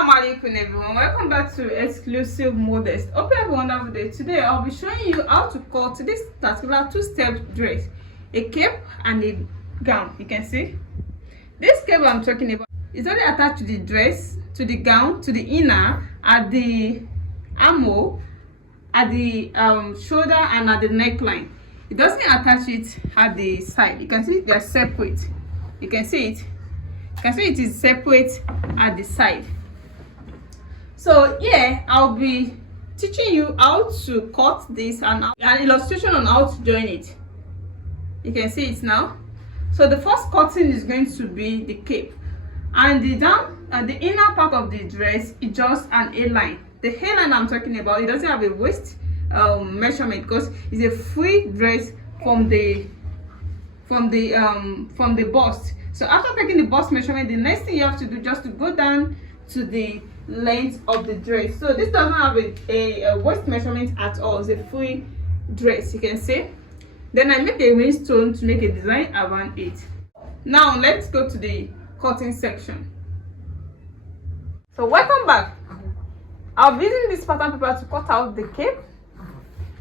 Assalamu alaikum everyone, welcome back to Exclusive Modest. Hope you have a wonderful day. Today I'll be showing you how to cut this particular two-step dress, a cape and a gown. You can see this cape I'm talking about is only attached to the dress, to the gown, to the inner, at the armhole, at the shoulder, and at the neckline. It doesn't attach it at the side. You can see they're separate. You can see it. You can see it is separate at the side. So yeah, I'll be teaching you how to cut this and an illustration on how to join it. You can see it now. So the first cutting is going to be the cape, and the inner part of the dress is just an A-line. The hairline I'm talking about, it doesn't have a waist measurement because it's a free dress from the bust. So after taking the bust measurement, the next thing you have to do just to go down to the length of the dress. So this doesn't have a waist measurement at all. It's a free dress, you can see. Then I make a rhinestone to make a design around it. Now let's go to the cutting section. So welcome back. I'll be using this pattern paper to cut out the cape.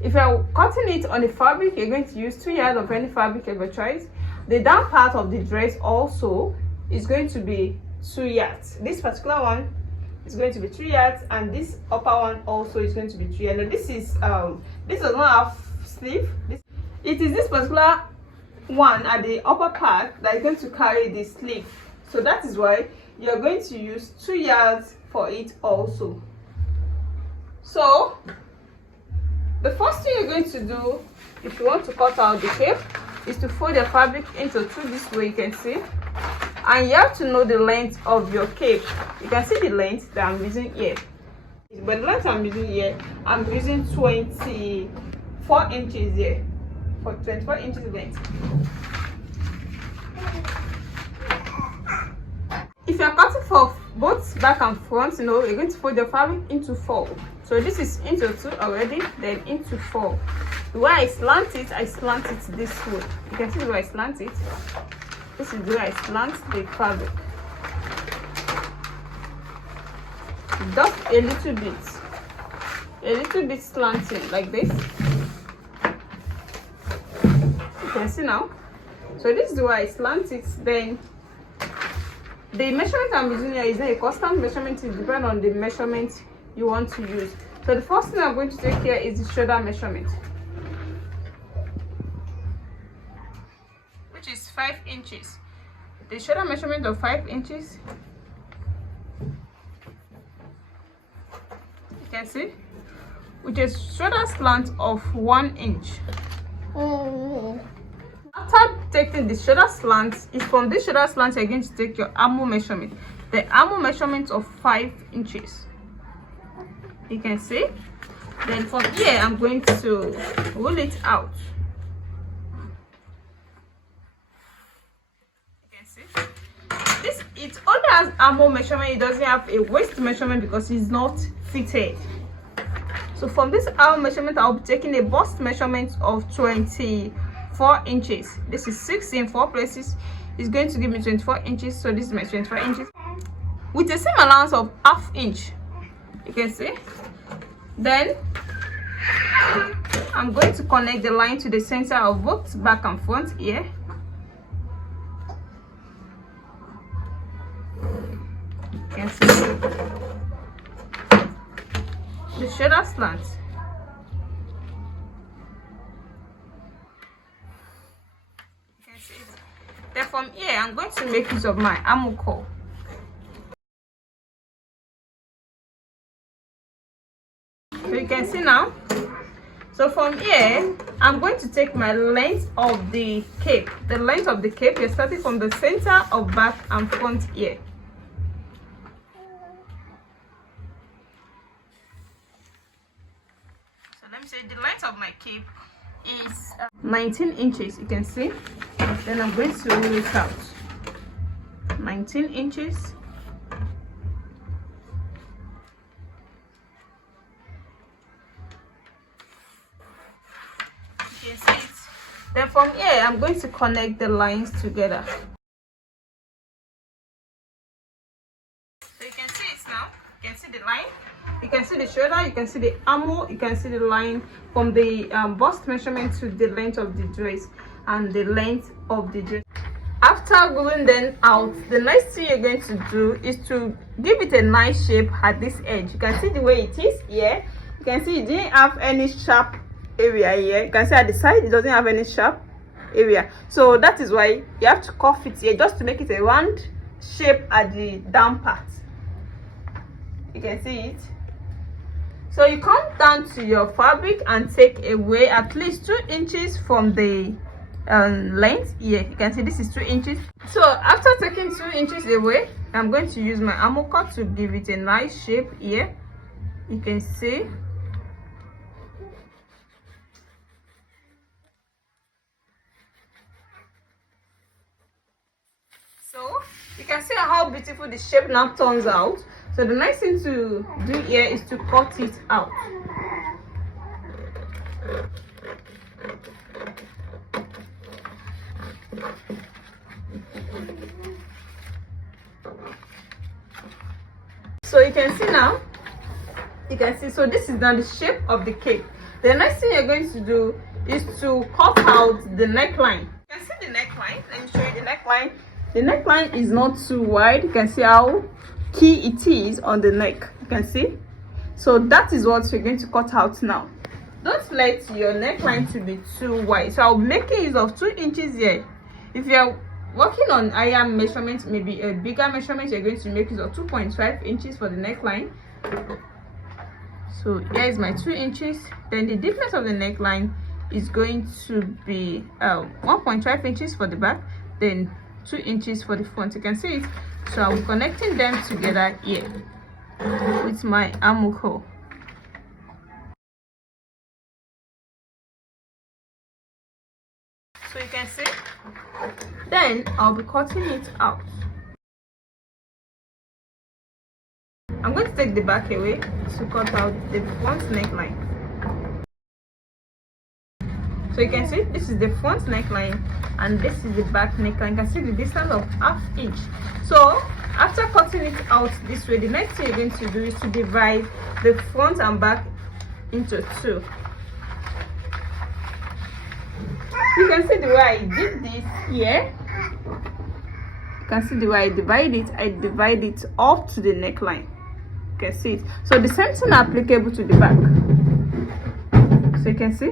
If you're cutting it on the fabric, you're going to use 2 yards of any fabric of your choice. The down part of the dress also is going to be 2 yards. This particular one is going to be 3 yards, and this upper one also is going to be 3 yards. Now this does not have sleeve. It is this particular one at the upper part that is going to carry the sleeve. So that is why you're going to use 2 yards for it also. So the first thing you're going to do if you want to cut out the cape is to fold your fabric into two this way, you can see, and you have to know the length of your cape. You can see the length that I'm using here, but the length I'm using here, I'm using 24 inches here, for 24 inches length. If you're cutting for both back and front, you're going to fold your fabric into 4. So this is into 2 already, then into 4. The way I slant it this way. You can see the way I slant it. This is the way I slant the fabric. Just a little bit slanting like this. You can see now. So this is the way I slant it. Then the measurement I'm using here is not a custom measurement. It depends on the measurement you want to use. So the first thing I'm going to take here is the shoulder measurement, which is 5 inches. The shoulder measurement of 5 inches, you can see, which is shoulder slant of 1 inch. After taking the shoulder slant, is from this shoulder slant you're going to take your armhole measurement. The armhole measurement of 5 inches. You can see. Then from here I'm going to roll it out. You can see this, it only has armhole measurement. It doesn't have a waist measurement because it's not fitted. So from this armhole measurement I'll be taking a bust measurement of 24 inches. This is 6 in 4 places. It's going to give me 24 inches. So this is my 24 inches with the same allowance of ½ inch. You can see. Then I'm going to connect the line to the center of both back and front here. You can see the shoulder slant. You can see it. Then from here I'm going to make use of my armhole curl. So you can see now. So from here I'm going to take my length of the cape. The length of the cape, you're starting from the center of back and front here. So let me say the length of my cape is 19 inches. You can see. Then I'm going to roll it out. 19 inches. You can see it. Then from here I'm going to connect the lines together. So you can see it now. You can see the line, you can see the shoulder, you can see the armhole, you can see the line from the bust measurement to the length of the dress and the length of the dress. After gluing them out, the next thing you're going to do is to give it a nice shape at this edge. You can see the way it is here. You can see it didn't have any sharp area here. You can see at the side it doesn't have any sharp area, so that is why you have to curve it here just to make it a round shape at the down part. You can see it. So you come down to your fabric and take away at least 2 inches from the length here. You can see this is 2 inches. So after taking 2 inches away, I'm going to use my armhole cut to give it a nice shape here. You can see. So you can see how beautiful the shape now turns out. So the next thing to do here is to cut it out. So you can see now, you can see, so this is now the shape of the cape. The next thing you're going to do is to cut out the neckline. You can see the neckline. Let me show you the neckline. The neckline is not too wide. You can see how key it is on the neck. You can see. So that is what you're going to cut out now. Don't let your neckline to be too wide. So I'll be making use of 2 inches here. If you're working on higher measurements, maybe a bigger measurement, you're going to make use of 2.5 inches for the neckline. So here is my 2 inches. Then the thickness of the neckline is going to be 1.5 inches for the back, then 2 inches for the front. You can see it. So I'm connecting them together here with my armhole. So you can see. Then I'll be cutting it out. I'm going to take the back away to cut out the front neckline. So you can see this is the front neckline and this is the back neckline. You can see the distance of ½ inch. So after cutting it out this way, the next thing you're going to do is to divide the front and back into 2. You can see the way I did this here. You can see the way I divide it up to the neckline. You can see it. So the same thing applicable to the back. So you can see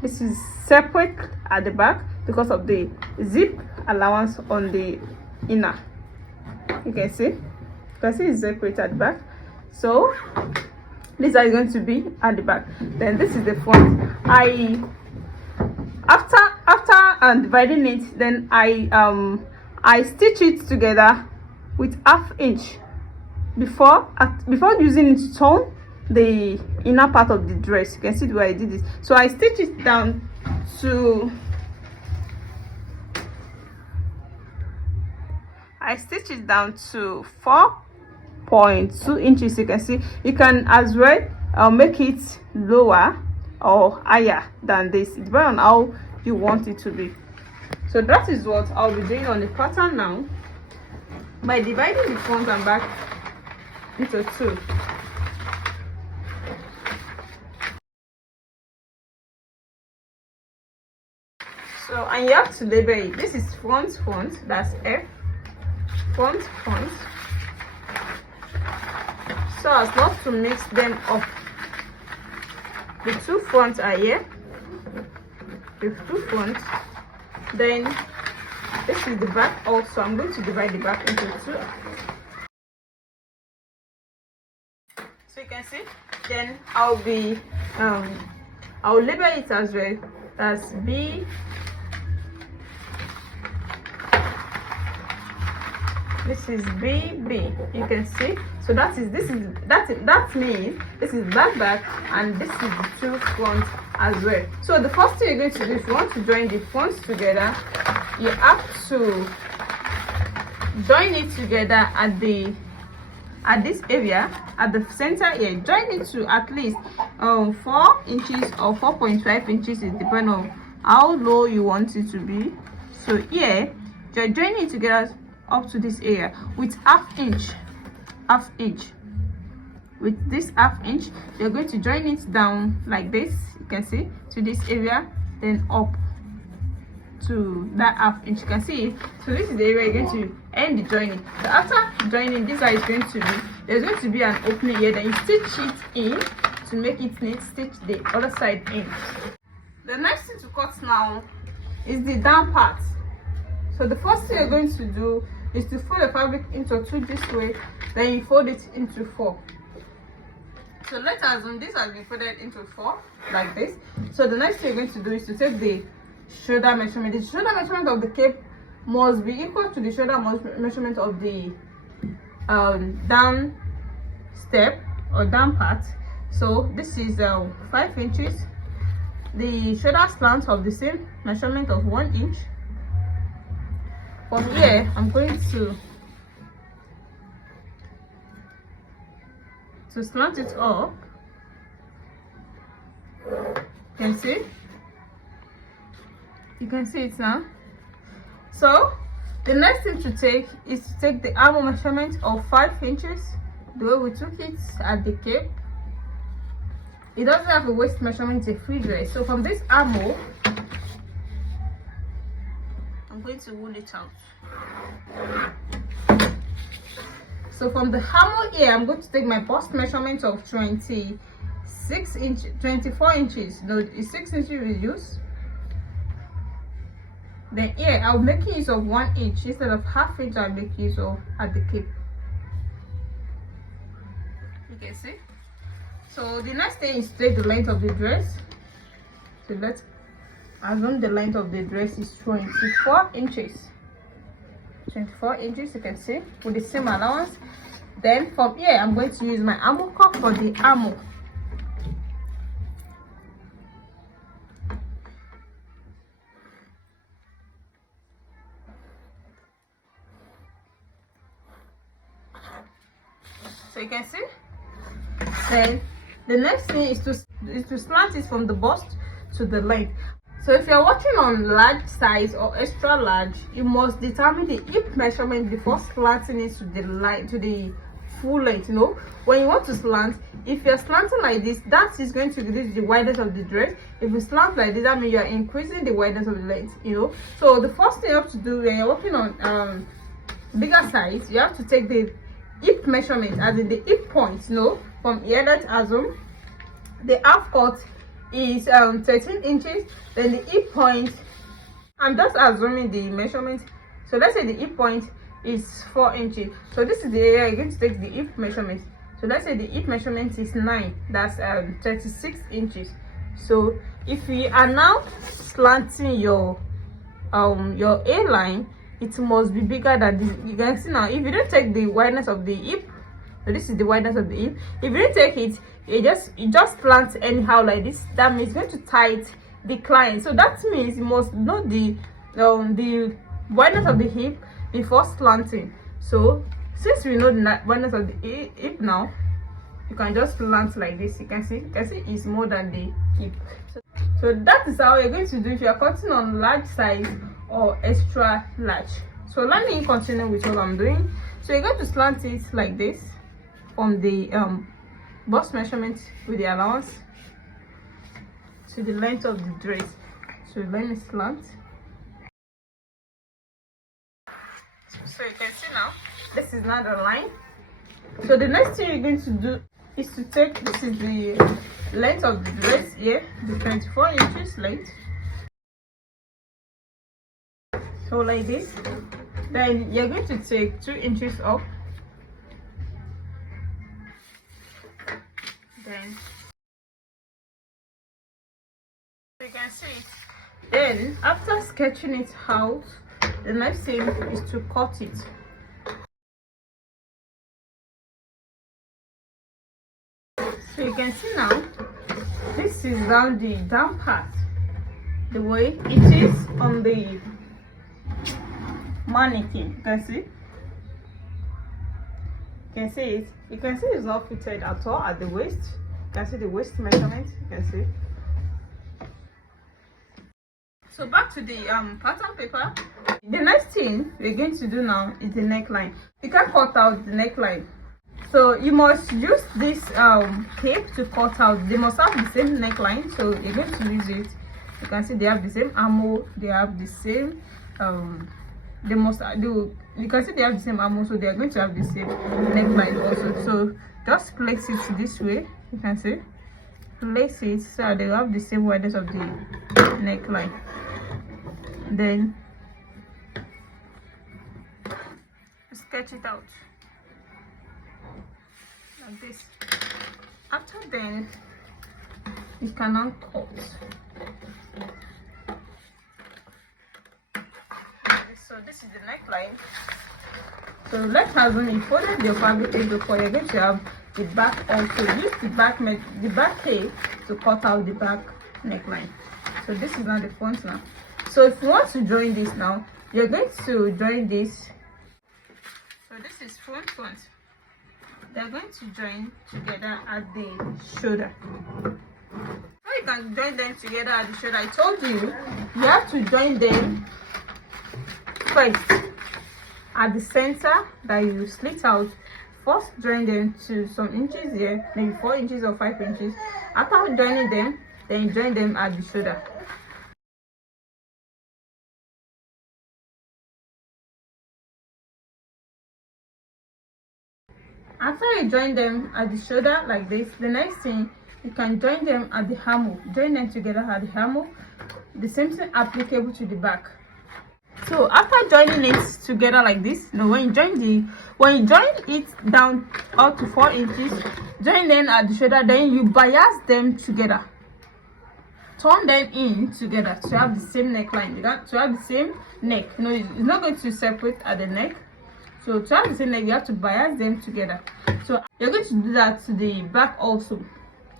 this is separate at the back because of the zip allowance on the inner. You can see it's separate at the back. So these are going to be at the back. Then this is the front. After dividing it, then I stitch it together with ½ inch before using it to turn the inner part of the dress. You can see the way I did this. So I stitch it down to 4.2 inches. You can see you can as well make it lower or higher than this, depending on how you want it to be. So that is what I'll be doing on the pattern now, by dividing the front and back into 2. So, and you have to label it. This is front, that's F, front, so as not to mix them up. The 2 fronts are here, the 2 fronts. Then this is the back also. I'm going to divide the back into 2. So you can see. Then I'll label it as well. That's B. This is BB. You can see. So that means this is back and this is the 2 front as well. So the first thing you're going to do, if you want to join the fronts together, you have to join it together at this area, at the center here. Join it to at least 4 inches or 4.5 inches. It depends on how low you want it to be. So here you're joining it together up to this area with ½ inch. with this ½ inch. You're going to join it down like this, you can see, to this area, then up to that ½ inch, you can see it. So this is the area you're going to end the joining. So after joining, this is going to be, there's going to be an opening here, then you stitch it in to make it neat. Stitch the other side in. The next thing to cut now is the down part. So the first thing you're going to do is to fold the fabric into 2 this way, then you fold it into 4. So let's assume this has been folded into 4 like this. So the next thing you're going to do is to take the shoulder measurement. The shoulder measurement of the cape must be equal to the shoulder measurement of the down step or down part. So this is 5 inches. The shoulder slant of the same measurement of 1 inch. From here, I'm going to slant it up. You can see it now. So the next thing to take is to take the armhole measurement of 5 inches, the way we took it at the cape. It doesn't have a waist measurement, it's a free dress. So from this armhole, I'm going to wool it out. So from the armhole here, I'm going to take my bust measurement of 24 inches. No, it's 6 inches reduced. Then here, I'll make use of 1 inch instead of ½ inch. I'll make use of at the cape. You can see. So the next thing is to take the length of the dress. So let's assume the length of the dress is 24 inches. 24 inches, you can see, with the same allowance. Then from here, I'm going to use my armhole cuff for the armhole. So you can see. Then the next thing is to slant it from the bust to the length. So if you're working on large size or extra large, you must determine the hip measurement before slanting it to the full length. You know, when you want to slant, if you're slanting like this, that is going to reduce the wideness of the dress. If you slant like this, that means you're increasing the wideness of the length, you know. So the first thing you have to do when you're working on bigger size, you have to take the hip measurement, as in the hip point, you know. From here, let's assume the half cut is 13 inches, then the hip point, I'm just assuming the measurement, so let's say the hip point is 4 inches. So this is the area you're going to take the hip measurement. So let's say the hip measurement is 9, that's 36 inches. So if you are now slanting your A line, it must be bigger than this. You can see now, if you don't take the wideness of the hip, so this is the wideness of the hip, if you don't take it, you just slant anyhow like this, that means it's going to tight the client. So that means you must know the wideness of the hip before slanting. So since we know the wideness of the hip now, you can just slant like this. You can see it's more than the hip. So that is how you're going to do if you're cutting on large size or extra large. So let me continue with what I'm doing. So you're going to slant it like this from the bust measurement with the allowance to the length of the dress. So let me slant. So you can see now, this is not a line. So the next thing you're going to do is to take, this is the length of the dress here, the 24 inches length. So like this, then you're going to take 2 inches up, then you can see it. Then after sketching it out, the next thing is to cut it. So you can see now, this is down the down part, the way it is on the mannequin. You can see, it. You can see it's not fitted at all at the waist. You can see the waist measurement. You can see. So back to the pattern paper. The next thing we're going to do now is the neckline. You can cut out the neckline. So you must use this cape to cut out. They must have the same neckline, so you're going to use it. You can see they have the same armor, they have the same they must do. You can see they have the same armor, so they are going to have the same neckline also. So just place it this way. You can see, place it so they have the same width of the neckline. Then sketch it out like this. After then, you can now cut. So this is the neckline. So let's assume you folded your fabric into four. You're going to have the back also. Use the back hair to cut out the back neckline. So this is now the front now. So if you want to join this now, you're going to join this. So this is front. They're going to join together at the shoulder. So you can join them together at the shoulder. I told you, you have to join them first at the center that you slit out. First join them to some inches here, maybe 4 inches or 5 inches. After joining them, then you join them at the shoulder. After you join them at the shoulder like this, the next thing, you can join them at the armhole. Join them together at the armhole. The same thing applicable to the back. So after joining it together like this, when you join it down up to 4 inches, join them at the shoulder, then you bias them together. Turn them in together to have the same neckline. You got to have the same neck. It's not going to separate at the neck. So to have the same neck, you have to bias them together. So you're going to do that to the back also.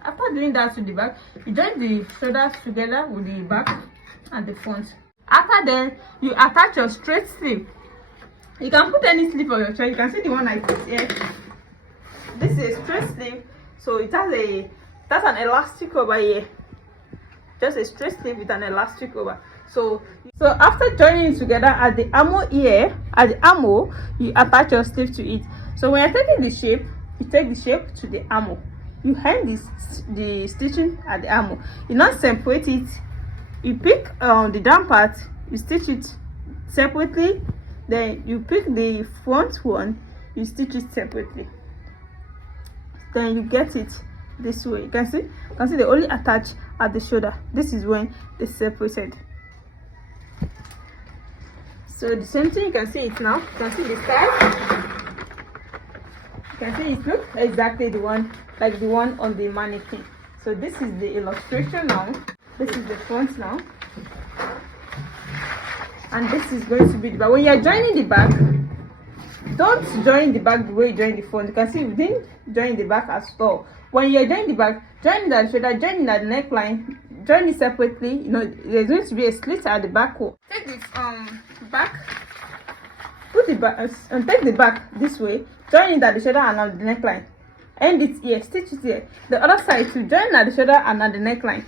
After doing that to the back, you join the shoulders together with the back and the front. After then, you attach your straight sleeve. You can put any sleeve on your shirt. You can see the one I put here. This is a straight sleeve, so it has an elastic over here. Just a straight sleeve with an elastic over. So after joining together at the armhole here, at the armhole, you attach your sleeve to it. So when you're taking the shape, you take the shape to the armhole. You hang the stitching at the armhole. You not separate it. You pick the down part, you stitch it separately. Then you pick the front one, you stitch it separately. Then you get it this way. You can see they only attach at the shoulder. This is when they separated. So the same thing, you can see it now. You can see the style. You can see it looks exactly the one like the one on the mannequin. So this is the illustration now. This is the front now. And this is going to be the back. When you are joining the back, don't join the back the way you join the front. You can see we didn't join the back at all. When you are joining the back, join it at the shoulder, join it at the neckline, join it separately. There's going to be a slit at the back hole. Take this back, put the back and take the back this way, join it at the shoulder and at the neckline. End it here, stitch it here. The other side to join at the shoulder and at the neckline.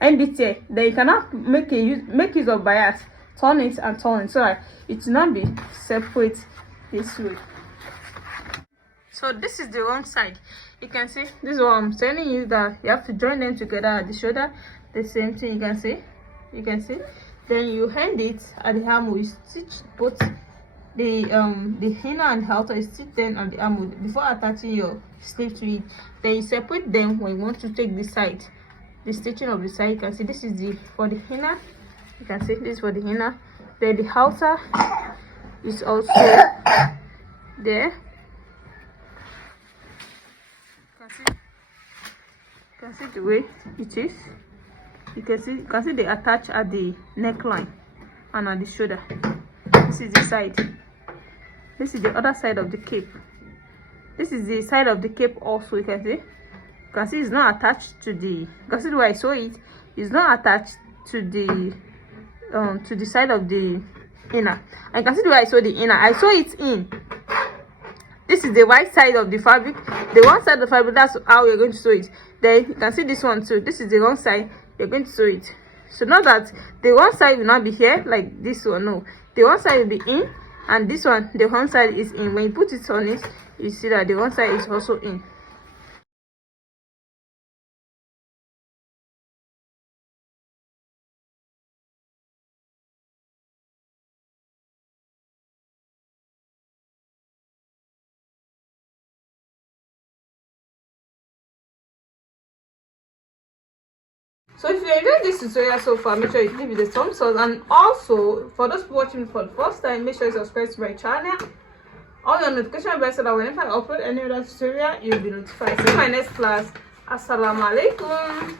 End it here. Then you cannot make use of bias. Turn it and turn it so that it will not be separate this way. So this is the wrong side. You can see this is what I'm telling you, that you have to join them together at the shoulder. The same thing you can see. Then you hand it at the armhole. You stitch both the inner and the outer. You stitch them at the armhole before attaching your sleeve to it. Then you separate them when you want to take the side. The stitching of the side, you can see this is for the inner. You can see this is for the inner. Then the outer is also there. You can see the way it is. You can see they attach at the neckline and at the shoulder. This is the side. This is the other side of the cape. This is the side of the cape also. You can see it's not attached to the. You can see the way I saw it. It's not attached to the side of the inner. And you can see the way I saw the inner. I saw it in. This is the right side of the fabric. The one side of the fabric, that's how you're going to sew it. Then you can see this one too. This is the wrong side. You're going to sew it. So not that the one side will not be here like this one. No, the one side will be in, and this one, the one side is in. When you put it on it, You see that the one side is also in. So if you enjoyed this tutorial so far, make sure you give it a thumbs up, and also for those watching for the first time, make sure you subscribe to my channel, on your notification bell, so that whenever I upload any other tutorial, you'll be notified. See you in my next class. Assalamu alaikum.